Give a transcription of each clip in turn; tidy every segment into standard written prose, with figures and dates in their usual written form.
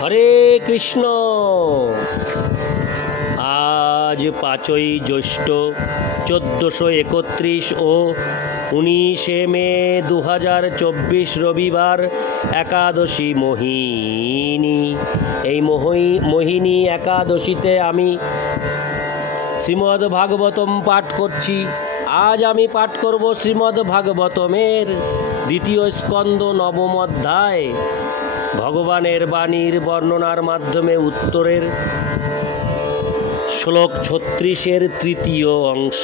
হরে কৃষ্ণ। আজ 5ই জ্যৈষ্ঠ 1431 ও 19 মে 2024 রবিবার একাদশী মোহিনী। এই মোহিনী একাদশীতে আমি শ্রীমদ্ ভাগবতম পাঠ করছি। আজ আমি পাঠ করব শ্রীমদ্ ভাগবতমের 2য় স্কন্দ 9ম অধ্যায় ভগবানের বাণীর বর্ণনার মাধ্যমে উত্তরের শ্লোক 36-এর 3য় অংশ।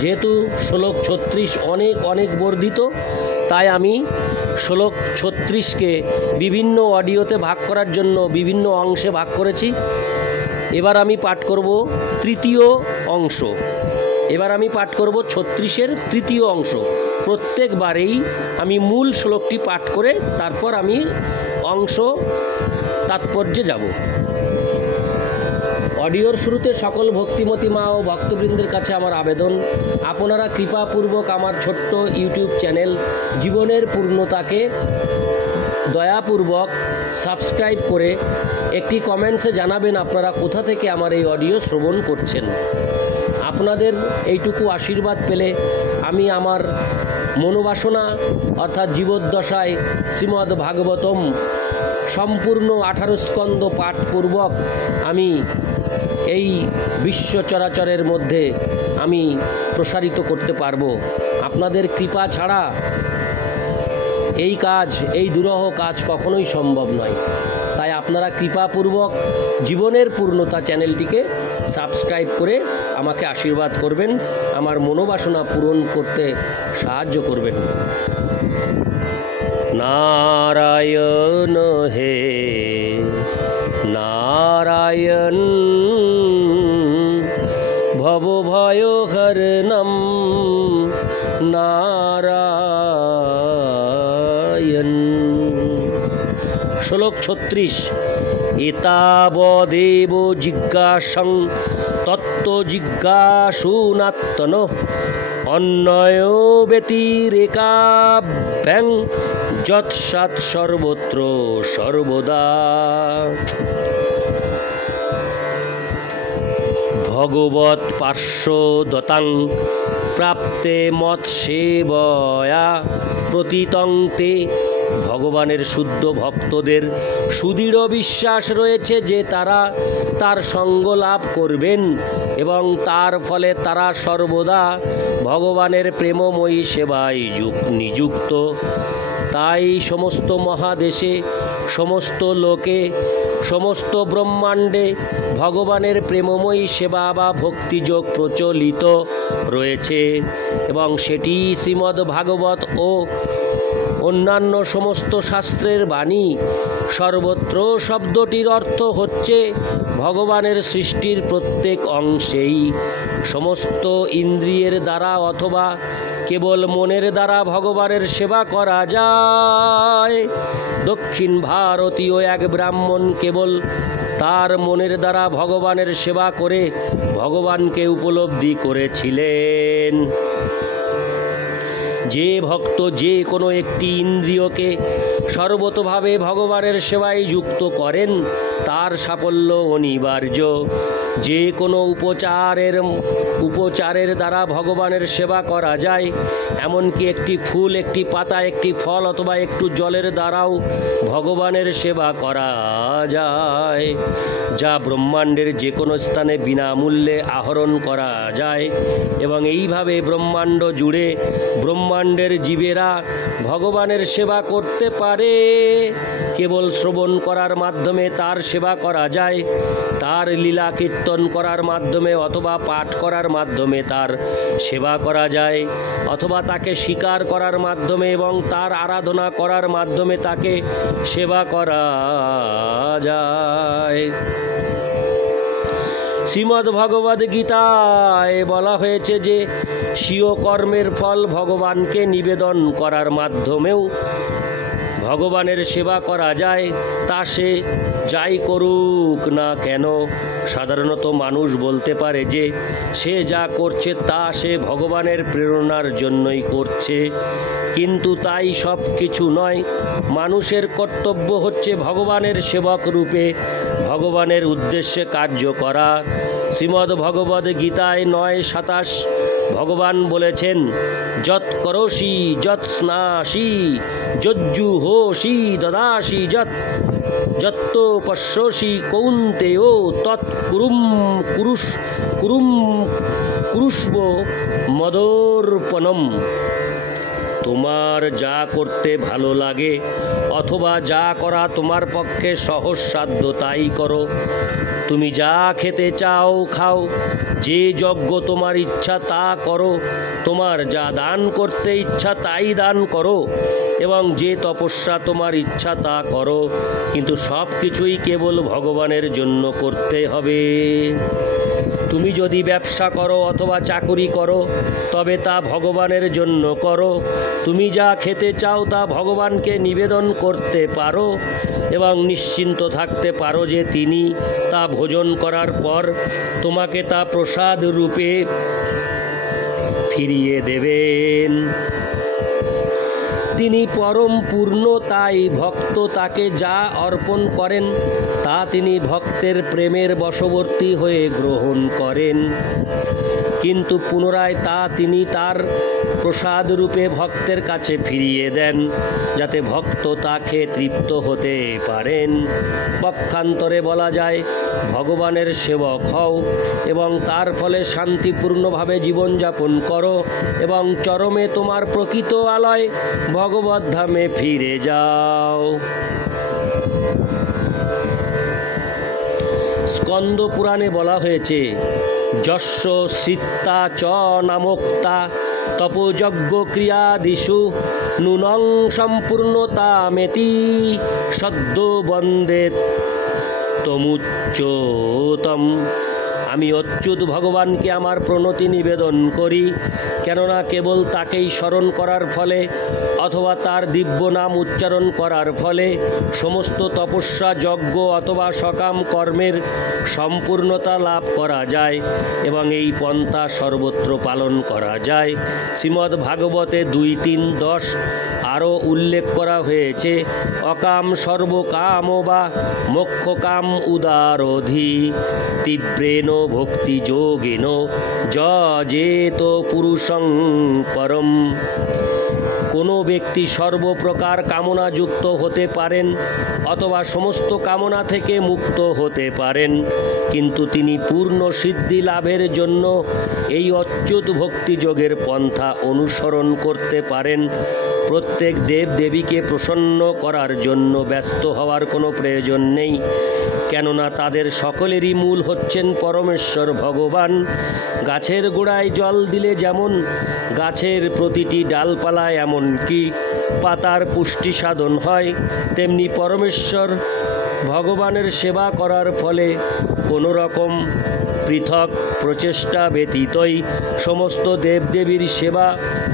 যেহেতু শ্লোক 36 অনেক বর্ধিত, তাই আমি শ্লোক 36কে বিভিন্ন অডিওতে ভাগ করার জন্য বিভিন্ন অংশে ভাগ করেছি। এবার আমি পাঠ করব 3য় অংশ। এবার আমি পাঠ করব 36-এর 3য় অংশ। প্রত্যেকবারেই আমি মূল শ্লোকটি পাঠ করে তারপর আমি অংশ তাৎপর্যে যাব। অডিওর শুরুতে সকল ভক্তিমতী মা ও ভক্তবৃন্দের কাছে আমার আবেদন, আপনারা কৃপাপূর্বক আমার ছোট্ট ইউটিউব চ্যানেল জীবনের পূর্ণতাকে দয়াপূর্বক সাবস্ক্রাইব করে একটি কমেন্টসে জানাবেন আপনারা কোথা থেকে আমার এই অডিও শ্রবণ করছেন। আপনাদের এইটুকু আশীর্বাদ পেলে আমি আমার মনোবাসনা অর্থাৎ জীবদ্দশায় শ্রীমদ্ ভাগবতম সম্পূর্ণ 18 স্কন্দ পাঠপূর্বক আমি এই বিশ্ব চরাচরের মধ্যে আমি প্রসারিত করতে পারব। আপনাদের কৃপা ছাড়া এই দুরূহ কাজ কখনোই সম্ভব নয়। তাই আপনারা কৃপাপূর্বক জীবনের পূর্ণতা চ্যানেলটিকে সাবস্ক্রাইব করে আমাকে আশীর্বাদ করবেন, আমার মনোবাসনা পূরণ করতে সাহায্য করবেন। নারায়ণ হে নারায়ণ ভবভয়হরণম নারায়ণ। শ্লোক 36। এতাবদেব জিজ্ঞাসং তত্ত্বজিজ্ঞাসুনাত্মনঃ অন্যয় ব্যতিরেকাভ্যাং যৎসৎ সর্বত্র সর্বদা। ভগবৎ পার্শ্বদতাং প্রাপ্তে মৎসেবয়া প্রতীতং তে। ভগবানের শুদ্ধ ভক্তদের সুদৃঢ় বিশ্বাস রয়েছে যে তারা তার সঙ্গ লাভ করবেন এবং তার ফলে তারা সর্বদা ভগবানের প্রেমময়ী সেবায় নিযুক্ত। তাই সমস্ত মহাদেশে, সমস্ত লোকে, সমস্ত ব্রহ্মাণ্ডে ভগবানের প্রেমময়ী সেবা বা ভক্তিযোগ প্রচলিত রয়েছে এবং সেটি শ্রীমদ্ ভাগবত ও অন্যান্য সমস্ত শাস্ত্রের বাণী। সর্বত্র শব্দটির অর্থ হচ্ছে ভগবানের সৃষ্টির প্রত্যেক অংশেই সমস্ত ইন্দ্রিয়ের দ্বারা অথবা কেবল মনের দ্বারা ভগবানের সেবা করা যায়। দক্ষিণ ভারতীয় এক ব্রাহ্মণ কেবল তার মনের দ্বারা ভগবানের সেবা করে ভগবানকে উপলব্ধি করেছিলেন। যে ভক্ত যে কোনো একটি ইন্দ্রিয়কে সর্বতোভাবে ভগবানের সেবায় যুক্ত করেন তার সাফল্য অনিবার্য। যে কোনো উপচারের দ্বারা ভগবানের সেবা করা যায়, এমনকি একটি ফুল, একটি পাতা, একটি ফল অথবা একটু জলের দ্বারাও ভগবানের সেবা করা যায়, যা ব্রহ্মাণ্ডের যে কোনো স্থানে বিনামূল্যে আহরণ করা যায়। এবং এইভাবে ব্রহ্মাণ্ড জুড়ে ব্রহ্মাণ্ডের জীবেরা ভগবানের সেবা করতে পারে। কেবল শ্রবণ করার মাধ্যমে তার সেবা করা যায়, তার লীলা কীর্তন করার মাধ্যমে অথবা পাঠ করার মাধ্যমে তার সেবা করা যায়, অথবা তাকে স্বীকার করার মাধ্যমে এবং তার আরাধনা করার মাধ্যমে তাকে সেবা করা যায়। শ্রীমদ্ ভগবদ্ গীতায় বলা হয়েছে যে স্বীয় কর্মের ফল ভগবানকে নিবেদন করার মাধ্যমেও ভগবানের সেবা করা যায়, তা সে যাই করুক না কেন। সাধারণত মানুষ বলতে পারে যে সে যা করছে তা সে ভগবানের প্রেরণার জন্যই করছে, কিন্তু তাই সব কিছু নয়। মানুষের কর্তব্য হচ্ছে ভগবানের সেবক রূপে ভগবানের উদ্দেশ্যে কার্য করা। শ্রীমদ্ ভগবদ্ গীতায় 9:27 ভগবান বলেছেন, যৎ করোষি যৎ স্নাসি যজ্জুহোষি দদাসি যত্ত পশ্যসি কৌন্তেয় তৎ কুরুষ্ব মদর্পণম। তোমার যা করতে ভালো লাগে অথবা যা করা তোমার পক্ষে সহজসাধ্য তাই করো। তুমি যা খেতে চাও খাও, যে যজ্ঞ তোমার ইচ্ছা তা করো, তোমার যা দান করতে ইচ্ছা তাই দান করো, এবং যে তপস্যা তোমার ইচ্ছা তা করো, কিন্তু সব কিছুই কেবল ভগবানের জন্য করতে হবে। তুমি যদি ব্যবসা করো অথবা চাকুরি করো তবে তা ভগবানের জন্য করো। তুমি যা খেতে চাও তা ভগবানকে নিবেদন করতে পারো এবং নিশ্চিন্ত থাকতে পারো যে তিনি তা ভোজন করার পর তোমাকে তা প্রসাদ রূপে ফিরিয়ে দেবেন। তিনি পরম পূর্ণ, তাই ভক্ত তাকে যা অর্পণ করেন তা তিনি ভক্তের প্রেমের বশবর্তী হয়ে গ্রহণ করেন, কিন্তু পুনরায় তা তিনি তার প্রসাদ রূপে ভক্তের কাছে ফিরিয়ে দেন, যাতে ভক্ত তা খেয়ে তৃপ্ত হতে পারেন। পক্ষান্তরে বলা যায়, ভগবানের সেবক হও এবং তার ফলে শান্তিপূর্ণভাবে জীবনযাপন করো এবং চরমে তোমার প্রকৃত আলয় ভগবত ধামে ফিরে যাও। স্কন্দ পুরাণে বলা হয়েছে, যস্য শ্রিত্তা চ নামোক্তা তপোযজ্ঞ ক্রিয়াদিষু নূনং সম্পূর্ণতামেতি সদ্য বন্দে তমুচ্যতম। আমি অচ্যুত ভগবানকে আমার প্রণতি নিবেদন করি, কেননা কেবল তাকেই স্মরণ করার ফলে অথবা তার দিব্য নাম উচ্চারণ করার ফলে সমস্ত তপস্যা, যজ্ঞ অথবা সকাম কর্মের সম্পূর্ণতা লাভ করা যায় এবং এই পন্থা সর্বত্র পালন করা যায়। শ্রীমদ্ ভাগবতে 2:3-10 আরও উল্লেখ করা হয়েছে, অকাম সর্বকাম বা মোক্ষকাম উদারধি তীব্রেণ ভক্তি যোগেন যজেত পুরুষং পরম। কোনো ব্যক্তি সর্বপ্রকার কামনাযুক্ত হতে পারেন অথবা সমস্ত কামনা থেকে মুক্ত হতে পারেন, কিন্তু তিনি পূর্ণ সিদ্ধি লাভের জন্য এই অচ্যুত ভক্তিযোগের পন্থা অনুসরণ করতে পারেন। প্রত্যেক দেব দেবীকে প্রসন্ন করার জন্য ব্যস্ত হওয়ার কোনো প্রয়োজন নেই, কেননা তাদের সকলেরই মূল হচ্ছেন পরমেশ্বর ভগবান। গাছের গোড়ায় জল দিলে যেমন গাছের প্রতিটি ডালপালায় এমনকি পাতার পুষ্টি সাধন হয়, তেমনি পরমেশ্বর ভগবানের সেবা করার ফলে কোনো রকম পৃথক প্রচেষ্টা ব্যতীতই সমস্ত দেবদেবীর সেবা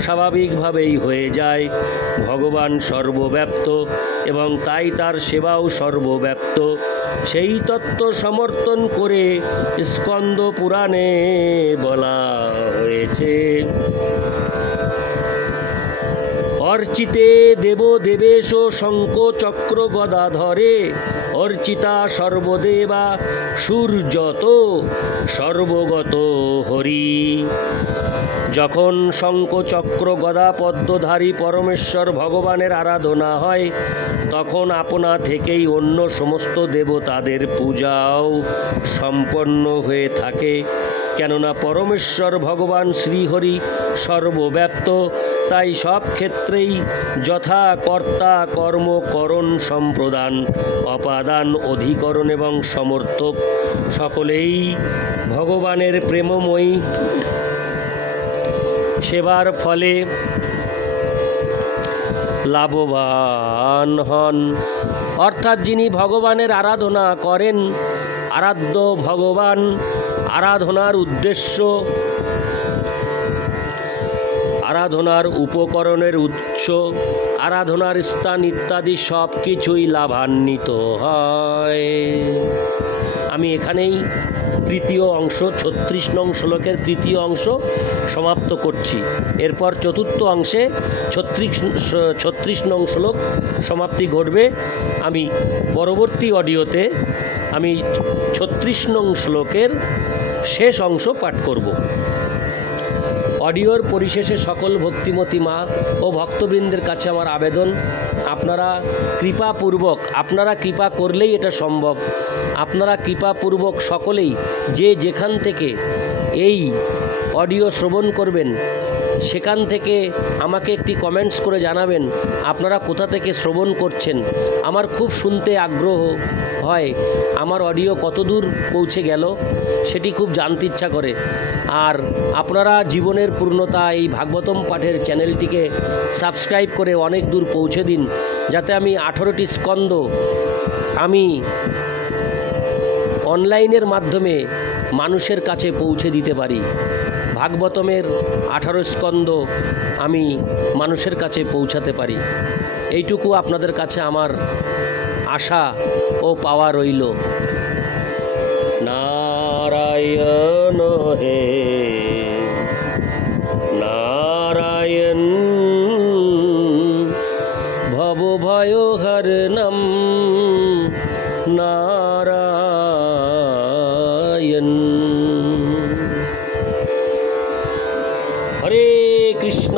স্বাভাবিকভাবেই হয়ে যায়। ভগবান সর্বব্যাপ্ত এবং তাই তার সেবাও সর্বব্যাপ্ত। সেই তত্ত্ব সমর্থন করে স্কন্দ পুরাণে বলা হয়েছে, অর্চিতে দেব দেবেশ শঙ্খ চক্র গদা ধরে অর্চিতা সর্বদেবা সূর্যত সর্বগত হরি। যখন শঙ্খ চক্র গদা পদ্মধারী পরমেশ্বর ভগবানের আরাধনা হয়, তখন আপনা থেকেই অন্য সমস্ত দেবতাদের পূজাও সম্পন্ন হয়ে থাকে। কেননা পরমেশ্বর ভগবান শ্রীহরি সর্বব্যাপ্ত, তাই সব ক্ষেত্রেই যথা কর্তা কর্ম করণ সম্প্রদান অপাদান অধিকরণ এবং সমর্থক সকলেই ভগবানের প্রেমময়ী সেবার ফলে লাভবান হন। অর্থাৎ যিনি ভগবানের আরাধনা করেন, আরাধ্য ভগবান আরাধনার উপকরণের উৎস, আরাধনার স্থান ইত্যাদি সব কিছুই লাভান্বিত হয়। আমি এখানেই তৃতীয় অংশ 36 নং শ্লোকের তৃতীয় অংশ সমাপ্ত করছি। এরপর চতুর্থ অংশে 36 নং শ্লোক সমাপ্তি ঘটবে। আমি পরবর্তী অডিওতে আমি 36 নং শ্লোকের শেষ অংশ পাঠ করব। অডিওর পরিশেষে সকল ভক্তিমতী মা ও ভক্তবৃন্দের কাছে আমার আবেদন, আপনারা কৃপা করলেই এটা সম্ভব। আপনারা কৃপাপূর্বক সকলেই যে যেখান থেকে এই অডিও শ্রবণ করবেন সেখান থেকে আমাকে একটি কমেন্টস করে জানাবেন আপনারা কোথা থেকে শ্রবণ করছেন। আমার খুব শুনতে আগ্রহ হয় আমার অডিও কতদূর পৌঁছে গেল সেটি খুব জানতে ইচ্ছা করে। আর আপনারা জীবনের পূর্ণতা এই ভাগবতম পাঠের চ্যানেলটিকে সাবস্ক্রাইব করে অনেক দূর পৌঁছে দিন, যাতে আমি 18টি স্কন্দ আমি অনলাইনের মাধ্যমে মানুষের কাছে পৌঁছে দিতে পারি। ভাগবতমের 18 স্কন্দ আমি মানুষের কাছে পৌঁছাতে পারি। এইটুকু আপনাদের কাছে আমার আশা ও পাওয়া রইল। নারায়ণ হে নারায়ণ ভবভয়হরণম নারায়ণ। হরে কৃষ্ণ।